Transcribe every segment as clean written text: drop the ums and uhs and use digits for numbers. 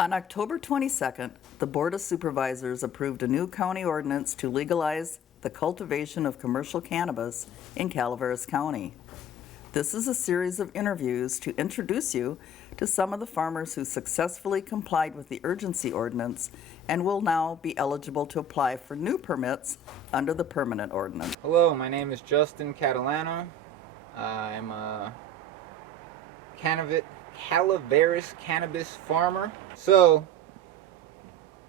On October 22nd, the Board of Supervisors approved a new county ordinance to legalize the cultivation of commercial cannabis in Calaveras County. This is a series of interviews to introduce you to some of the farmers who successfully complied with the urgency ordinance and will now be eligible to apply for new permits under the permanent ordinance. Hello, my name is Justin Catalano. I'm a Calaveras cannabis farmer. So,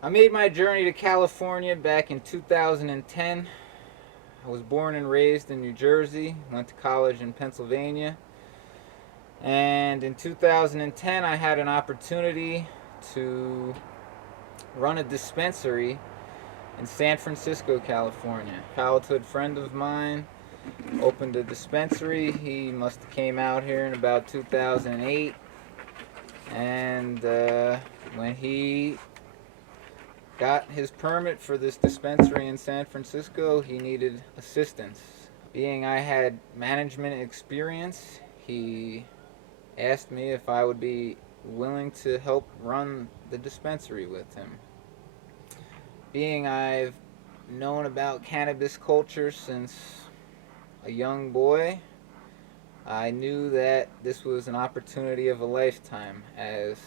I made my journey to California back in 2010. I was born and raised in New Jersey, went to college in Pennsylvania. And in 2010, I had an opportunity to run a dispensary in San Francisco, California. A childhood friend of mine opened a dispensary. He must have came out here in about 2008. And when he got his permit for this dispensary in San Francisco, he needed assistance. Being I had management experience, he asked me if I would be willing to help run the dispensary with him. Being I've known about cannabis culture since a young boy, I knew that this was an opportunity of a lifetime, as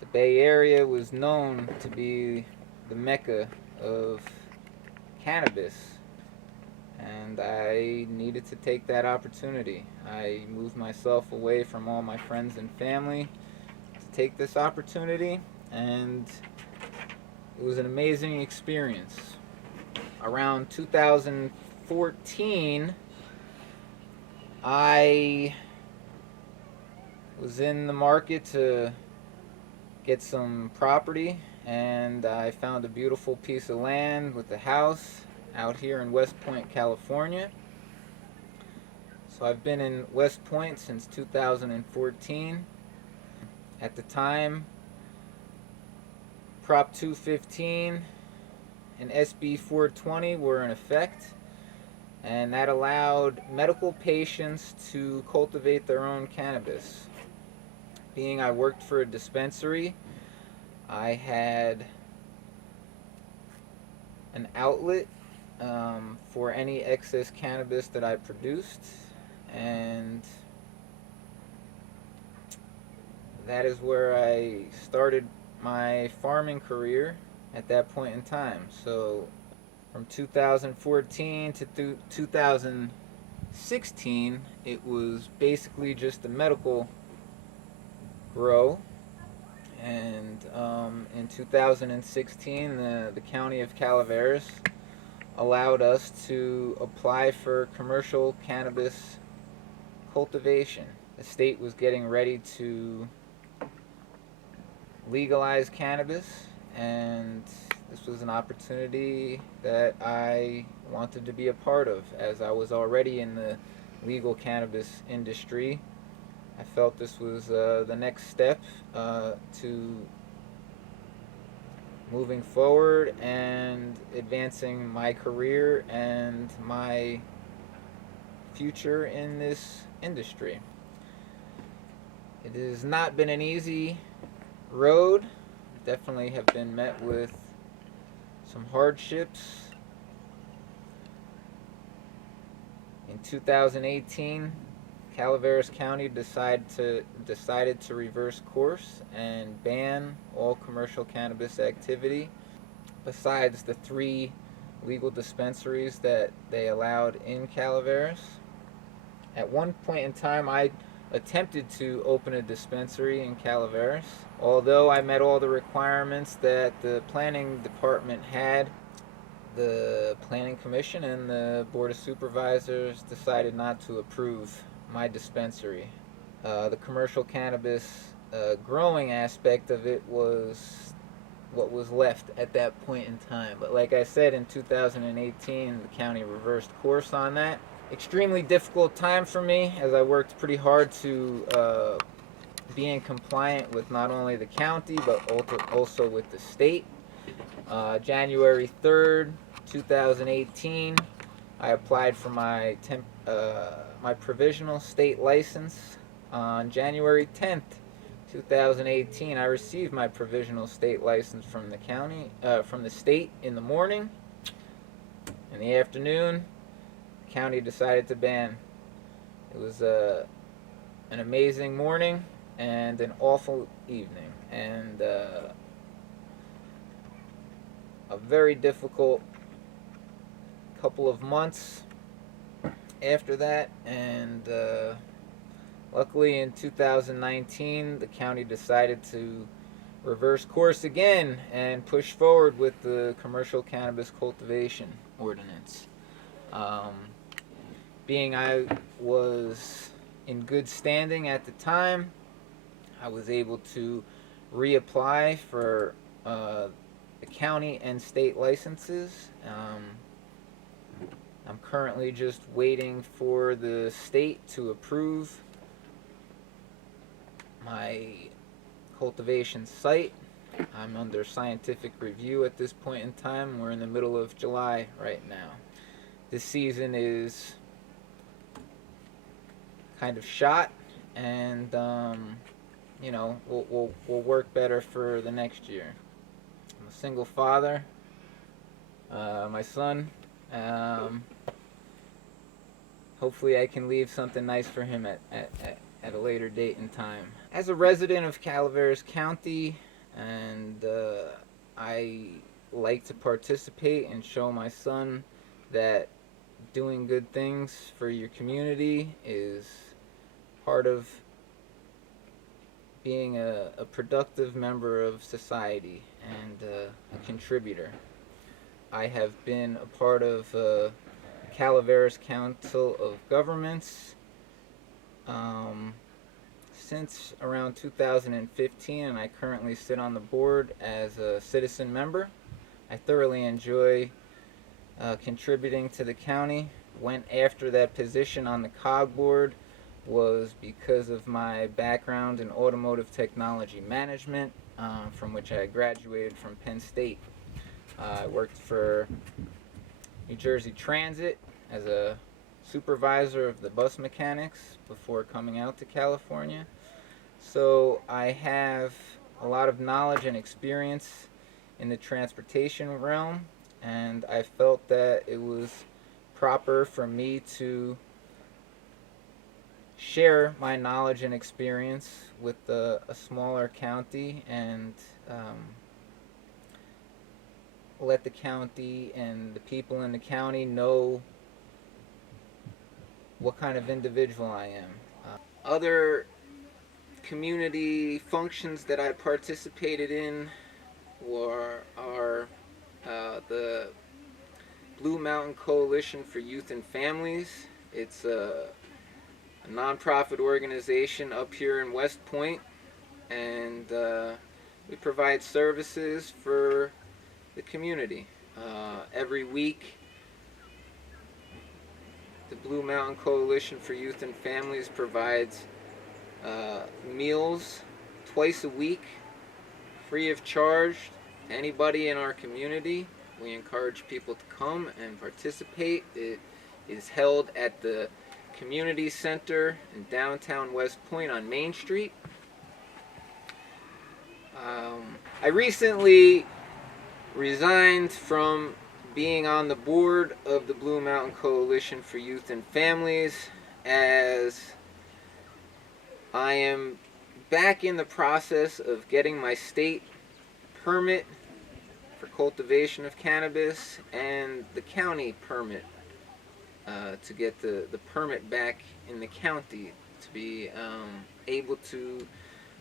the Bay Area was known to be the mecca of cannabis, and I needed to take that opportunity. I moved myself away from all my friends and family to take this opportunity, and it was an amazing experience. Around 2014, I was in the market to get some property, and I found a beautiful piece of land with a house out here in West Point, California. So I've been in West Point since 2014. At the time, Prop 215 and SB 420 were in effect, and that allowed medical patients to cultivate their own cannabis. Being I worked for a dispensary, I had an outlet for any excess cannabis that I produced, and that is where I started my farming career at that point in time. So from 2014 to 2016, it was basically just a medical grow. And in 2016, the county of Calaveras allowed us to apply for commercial cannabis cultivation. The state was getting ready to legalize cannabis, and this was an opportunity that I wanted to be a part of, as I was already in the legal cannabis industry. I felt this was the next step to moving forward and advancing my career and my future in this industry. It has not been an easy road. Definitely have been met with some hardships. In 2018, Calaveras County decided to reverse course and ban all commercial cannabis activity, besides the 3 legal dispensaries that they allowed in Calaveras. At one point in time, I attempted to open a dispensary in Calaveras. Although I met all the requirements that the planning department had, the planning commission and the board of supervisors decided not to approve my dispensary. The commercial cannabis growing aspect of it was what was left at that point in time. But like I said, in 2018, the county reversed course on that. Extremely difficult time for me, as I worked pretty hard to being compliant with not only the county but also with the state. January 3rd, 2018, I applied for my provisional state license. On January 10th, 2018, I received my provisional state license from the county, from the state in the morning. In the afternoon, the county decided to ban. It was an amazing morning and an awful evening, and a very difficult couple of months after that. And luckily in 2019, the county decided to reverse course again and push forward with the commercial cannabis cultivation ordinance. Um, Being I was in good standing at the time, I was able to reapply for the county and state licenses. I'm currently just waiting for the state to approve my cultivation site. I'm under scientific review at this point in time. We're in the middle of July right now. This season is kind of shot, and we'll work better for the next year. I'm a single father. My son, hopefully I can leave something nice for him at a later date and time. As a resident of Calaveras County, and I like to participate and show my son that doing good things for your community is part of being a productive member of society and a contributor. I have been a part of Calaveras Council of Governments since around 2015, and I currently sit on the board as a citizen member. I thoroughly enjoy contributing to the county. Went after that position on the COG board was because of my background in automotive technology management, from which I graduated from Penn State. I worked for New Jersey Transit as a supervisor of the bus mechanics before coming out to California. So I have a lot of knowledge and experience in the transportation realm, and I felt that it was proper for me to share my knowledge and experience with a smaller county, and let the county and the people in the county know what kind of individual I am. Other community functions that I participated in are the Blue Mountain Coalition for Youth and Families. It's a nonprofit organization up here in West Point, and we provide services for the community. Every week, the Blue Mountain Coalition for Youth and Families provides meals twice a week, free of charge to anybody in our community. We encourage people to come and participate. It is held at the Community Center in downtown West Point on Main Street. I recently resigned from being on the board of the Blue Mountain Coalition for Youth and Families, as I am back in the process of getting my state permit for cultivation of cannabis and the county permit to get the permit back in the county to be able to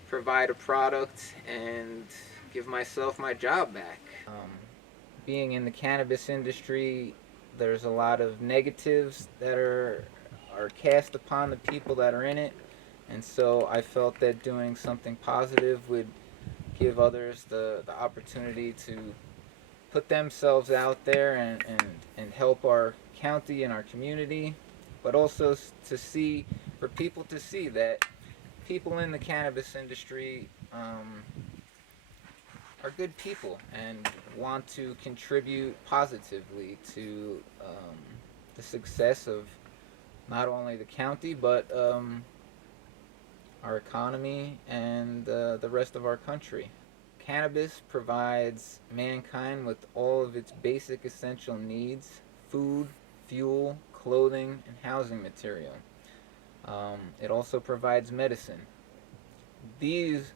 provide a product and give myself my job back. Being in the cannabis industry, there's a lot of negatives that are cast upon the people that are in it, and so I felt that doing something positive would give others the opportunity to put themselves out there and help our county and our community, but also for people to see that people in the cannabis industry are good people and want to contribute positively to the success of not only the county but our economy, and the rest of our country. Cannabis provides mankind with all of its basic essential needs: food, fuel, clothing, and housing material. It also provides medicine. These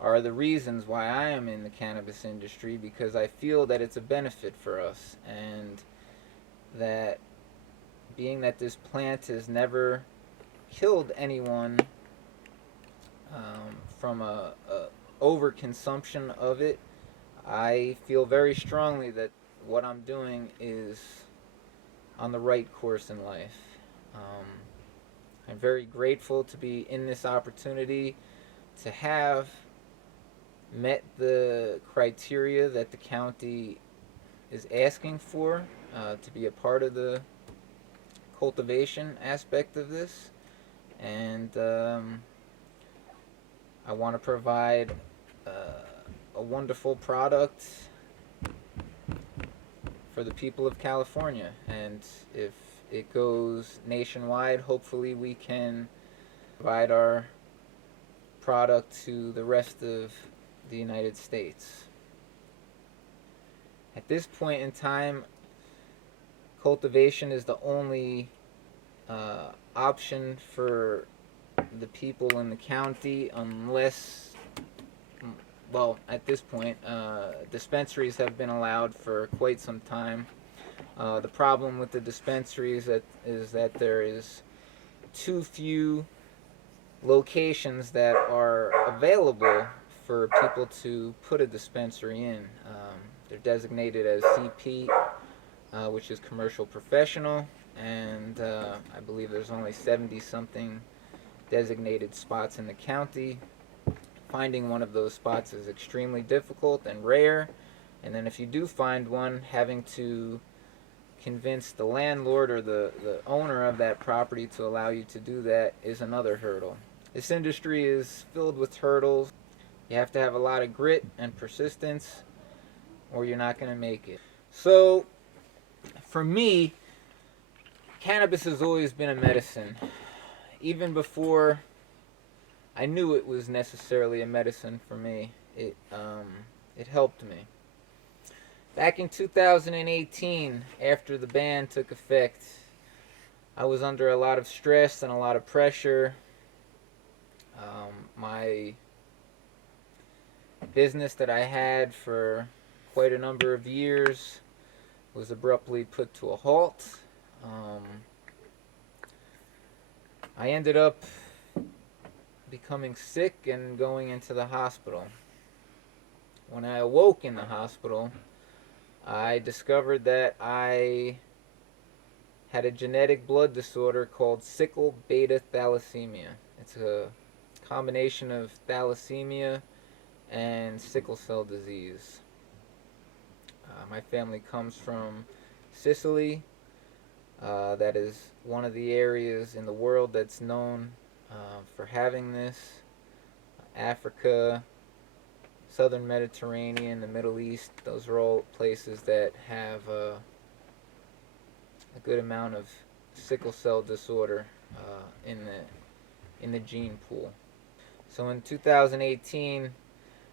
are the reasons why I am in the cannabis industry, because I feel that it's a benefit for us, and that being that this plant has never killed anyone from a overconsumption of it, I feel very strongly that what I'm doing is on the right course in life. Um, I'm very grateful to be in this opportunity, to have met the criteria that the county is asking for, to be a part of the cultivation aspect of this. And I want to provide a wonderful product for the people of California. And if it goes nationwide, hopefully we can provide our product to the rest of the United States. At this point in time, cultivation is the only option for the people in the county, unless, well, at this point, dispensaries have been allowed for quite some time. The problem with the dispensaries is that there is too few locations that are available for people to put a dispensary in. They're designated as CP, which is commercial professional, and I believe there's only 70 something designated spots in the county. Finding one of those spots is extremely difficult and rare, and then if you do find one, having to convince the landlord or the owner of that property to allow you to do that is another hurdle. This industry is filled with hurdles. You have to have a lot of grit and persistence, or you're not going to make it. So, for me, cannabis has always been a medicine. Even before I knew it was necessarily a medicine for me, it helped me. Back in 2018, after the ban took effect, I was under a lot of stress and a lot of pressure. My business that I had for quite a number of years was abruptly put to a halt. I ended up becoming sick and going into the hospital. When I awoke in the hospital, I discovered that I had a genetic blood disorder called sickle beta thalassemia. It's a combination of thalassemia and sickle cell disease. My family comes from Sicily. That is one of the areas in the world that's known for having this. Africa, Southern Mediterranean, the Middle East, those are all places that have a good amount of sickle cell disorder in the gene pool. So in 2018,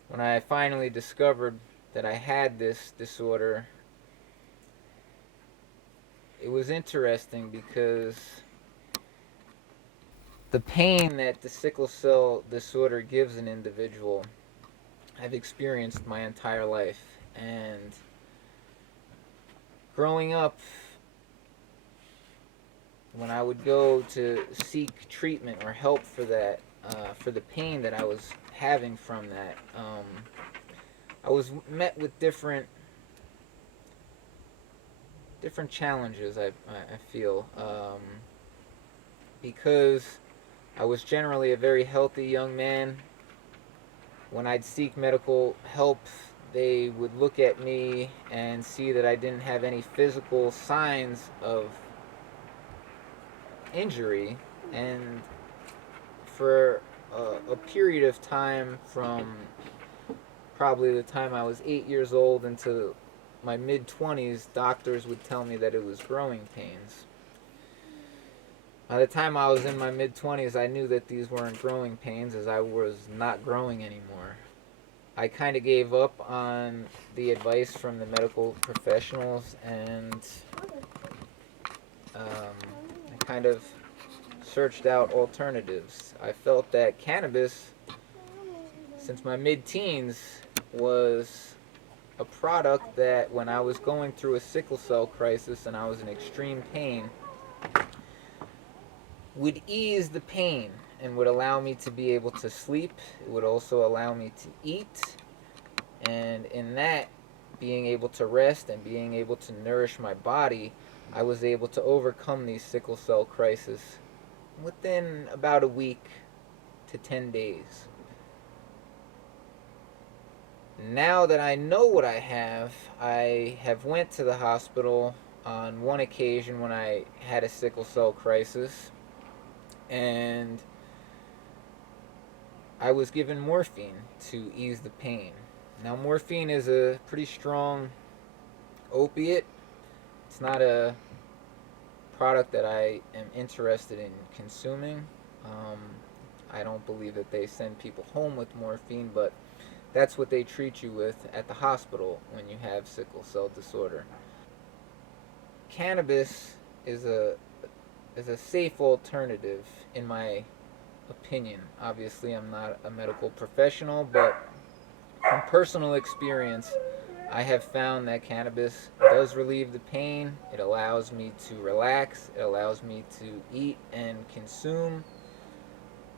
when I finally discovered that I had this disorder, it was interesting because the pain that the sickle cell disorder gives an individual, I've experienced my entire life. And growing up, when I would go to seek treatment or help for that, for the pain that I was having from that, I was met with different challenges. I feel, because I was generally a very healthy young man. When I'd seek medical help, they would look at me and see that I didn't have any physical signs of injury, and for a period of time, from probably the time I was 8 years old into my mid-20s, doctors would tell me that it was growing pains. By the time I was in my mid-20s, I knew that these weren't growing pains, as I was not growing anymore. I kind of gave up on the advice from the medical professionals, and I kind of searched out alternatives. I felt that cannabis, since my mid-teens, was a product that when I was going through a sickle cell crisis and I was in extreme pain, would ease the pain and would allow me to be able to sleep. It would also allow me to eat, and in that, being able to rest and being able to nourish my body, I was able to overcome these sickle cell crises within about a week to 10 days. Now that I know what I have went to the hospital on one occasion when I had a sickle cell crisis, and I was given morphine to ease the pain. Now, morphine is a pretty strong opiate. It's not a product that I am interested in consuming. I don't believe that they send people home with morphine, but that's what they treat you with at the hospital when you have sickle cell disorder. Cannabis is a safe alternative, in my opinion. Obviously, I'm not a medical professional, but from personal experience, I have found that cannabis does relieve the pain. It allows me to relax. It allows me to eat and consume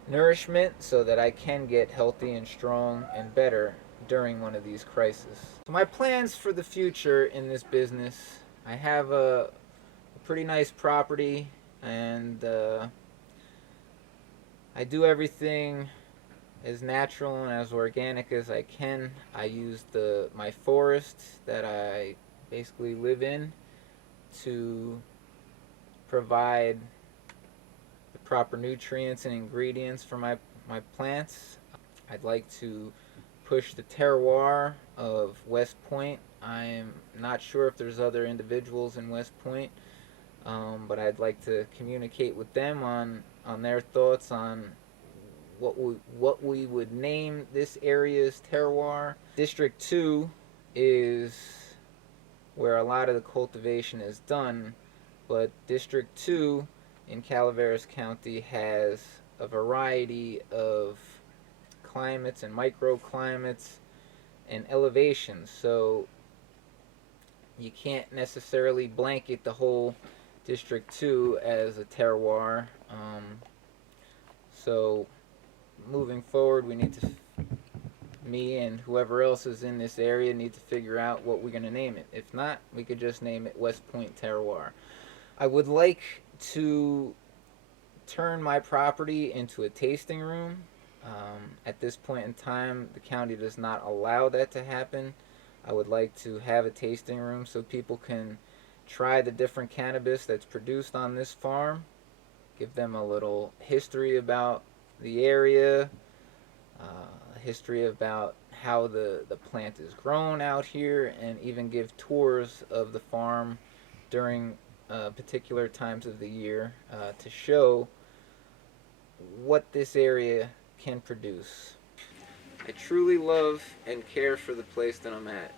nourishment so that I can get healthy and strong and better during one of these crises. So my plans for the future in this business, I have a pretty nice property, and I do everything as natural and as organic as I can. I use my forest that I basically live in to provide the proper nutrients and ingredients for my plants. I'd like to push the terroir of West Point. I'm not sure if there's other individuals in West Point, but I'd like to communicate with them on their thoughts on what we would name this area's terroir. District 2 is where a lot of the cultivation is done, but District 2 in Calaveras County has a variety of climates and microclimates and elevations, so you can't necessarily blanket the whole District 2 as a terroir. So moving forward, me and whoever else is in this area need to figure out what we're going to name it. If not, we could just name it West Point Terroir. I would like to turn my property into a tasting room. At this point in time, the county does not allow that to happen. I would like to have a tasting room so people can try the different cannabis that's produced on this farm, give them a little history about the area, history about how the plant is grown out here, and even give tours of the farm during particular times of the year to show what this area can produce. I truly love and care for the place that I'm at.